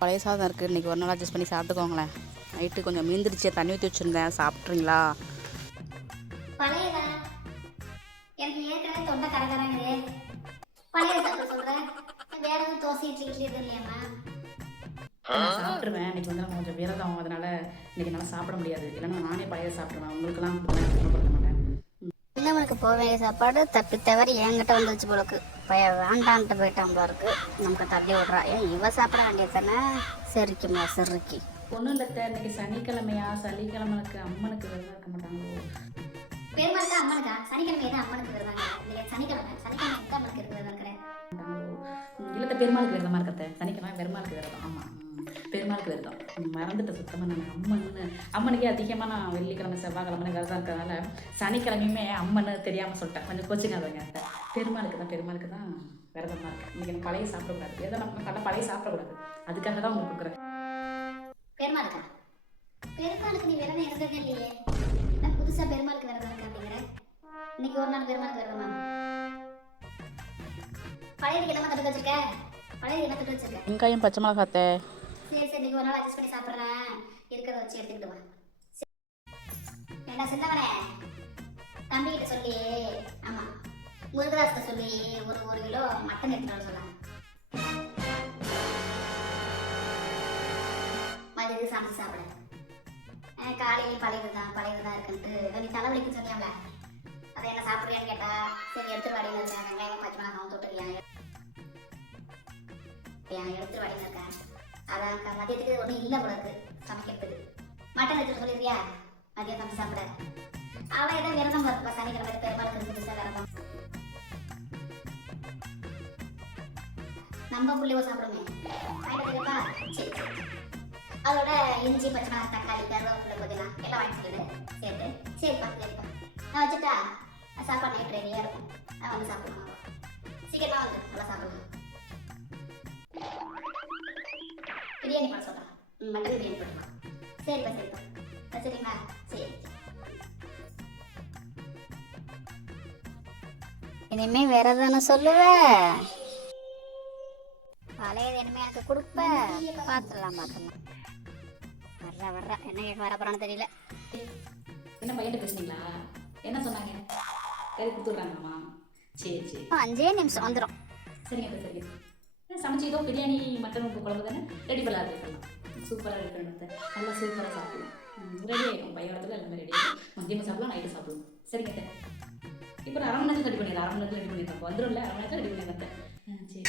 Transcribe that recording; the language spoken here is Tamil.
பழைய சாதம் இருக்குது, இன்றைக்கி ஒரு நாள் அட்ஜஸ்ட் பண்ணி சாப்பிட்டுக்கோங்களேன். நைட்டு கொஞ்சம் மீந்திரிச்சே, தண்ணி ஊற்றி வச்சுருந்தேன், சாப்பிட்றீங்களா? பழையதா? எனக்கு ஏற்கனவே தொண்டை கரகராங்குது. பழைய சாப்பிட சொல்கிறேன். வேற எதுவும் தோசை இட்லி எதுவும் இல்லையாம்மா? நான் சாப்பிட்ருவேன். இன்றைக்கி வந்து நம்ம கொஞ்சம் விரதம், அதனால் இன்றைக்கி நல்லா சாப்பிட முடியாது. இல்லைன்னா நானே பழைய சாப்பிட்ருவேன். உங்களுக்கெல்லாம் கொடுக்க மாட்டேன். சின்னவனுக்கு போக வேண்டிய சாப்பாடு தப்பி தவறி என்கிட்ட வந்துச்சு போலக்கு. பையன் வேண்டான்ட்டு போயிட்டான் போலருக்கு. நமக்கு தள்ளி விட்றா. ஏன் இவ சாப்பிட வேண்டியது தானே? சரிக்குமா சரிக்கு. ஒன்றும் இல்லை, இன்னைக்கு சனிக்கிழமையா? சனிக்கிழமைக்கு அம்மனுக்கு விரதம் இருக்க மாட்டாங்களோ? பெருமாளுக்கு அம்மனுக்கா? சனிக்கிழமை தான் அம்மனுக்கு விரதாங்க. சனிக்கிழமை எந்த அம்மனுக்கு இருக்கு விரதம் இருக்கிறேன்? இல்லை, பெருமாளுக்கு விரதமாக இருக்கிறத. சனிக்கிழமை பெருமாளுக்கு விரதம். ஆமாம், பெருமாளுக்கு விரதம். மறந்துட்ட சுத்தமாக. நான் அம்மனுக்கே அதிகமாக நான் வெள்ளிக்கிழமை செவ்வாய்க்கிழமை விரதம் இருக்கிறதால சனிக்கிழமையுமே அம்மனு தெரியாமல் சொல்லிட்டேன். கொஞ்சம் கோச்சிக்காதவங்க. பெருமாளுக்கு தான் விரதமாக இருக்கேன். இன்றைக்கி எனக்கு பழைய சாப்பிடக்கூடாது. எதை நம்ம பழைய சாப்பிடக்கூடாது. அதுக்காக தான் உங்களுக்கு கொடுக்குறேன். பெருமாளுக்கா? பெருமாளுக்கு நீ விரதம் இருந்ததே இல்லையே. நான் புதுசாக பெருமாளுக்கு விரதம் இருக்கேன் அப்படிங்கிற. இன்னைக்கு ஒரு நாள் பெருமாளுக்கு விரதமா? பழையதுக்கு என்னமா தொட்டு வச்சிருக்க? பழையதுக்கு என்ன தொட்டு வச்சிருக்க? வெங்காயம் பச்சை மிளகாத்தே. சரி இன்னைக்கு ஒரு நாள் அட்ஜஸ்ட் பண்ணி சாப்பிட்றேன். இருக்கிறத வச்சு எடுத்துக்கிட்டு வா. என்ன சின்னவனே, தம்பிகிட்ட சொல்லி, ஆமாம் முருகதாஸ்கிட்ட சொல்லி ஒரு கிலோ மட்டன் எடுத்துட்டு வர சொல்லலாம். மதியத்துக்கு சமைச்சு சாப்பிட. காலையிலேயும் பழையது தான் இருக்குன்ட்டு நீ தலைவலிக்கு சொன்னியாம்ல, அதை என்ன சாப்பிட்றியான்னு கேட்டா, சரி எடுத்துட்டு வாடின்னு இருக்கேன். வெங்காயம் பச்சை மிளகாவும் தொட்டுறியா? எடுத்துட்டு வாடின்னு இருக்கேன். அதான் மதியத்துக்கு ஒன்றும் இல்லை போல இருக்கு சமைக்கிறதுக்கு. மட்டன் எடுத்துட்டு சொல்லிடுறியா? மதியம் சமைச்சு சாப்பிட. அவன் ஏதோ விரதம் இருப்பா. சனிக்கிழமை பெருமாளுக்கு புதுசாக விரதம். நம்ம புள்ளியோ சாப்பிடுமே. வாங்கிட்டுப்பா. சரி, அதோட இஞ்சி பச்சை மிளகாய் தக்காளி கருவேப்பிலை புதினா எல்லாம் வாங்கி சொல்லிடு சேர்த்து. சரிப்பா நான் வச்சுட்டா. சாப்பாடு நைட் ரெடியாக இருக்கும். நான் வந்து சாப்பிடலாம். சீக்கிரமாக வந்து நல்லா சாப்பிடலாம். பிரியாணி பண்ண சொல்கிறேன். மட்டன் பிரியாணி பண்ணலாம். சரிப்பா வச்சுருங்களா? சரி. இனிமே வேற தானே சொல்லுவேன். பழையது இனிமே எனக்கு கொடுப்ப. பார்த்துடலாம். வர்றா என்ன கேட்க வர போறான்னு தெரியல. என்ன பையன் பேசுனீங்களா? என்ன சொன்னாங்க? கறி கொடுத்துட்றாங்கம்மா. சரி 5 நிமிஷம் வந்துடும். சரிங்க. சமைச்சு ஏதோ பிரியாணி மட்டன் குழம்பு தானே ரெடி பண்ணலாம். சூப்பராக ரெடி பண்ணி நல்லா சூப்பராக சாப்பிடுவோம். ரெடி ஆகிடும். பையனத்தில் எல்லாமே ரெடி ஆகிடும். மதியமாக சாப்பிடலாம், நைட்டு சாப்பிடுவோம். சரிங்க. இப்போ ஒரு 1/2 மணி நேரத்தில் ரெடி பண்ணிடலாம். 1/2 மணி நேரத்தில் ரெடி பண்ணிடலாம். வந்துடும்ல, 1/2 மணி நேரத்தில் ரெடி பண்ணிடலாம். சரி.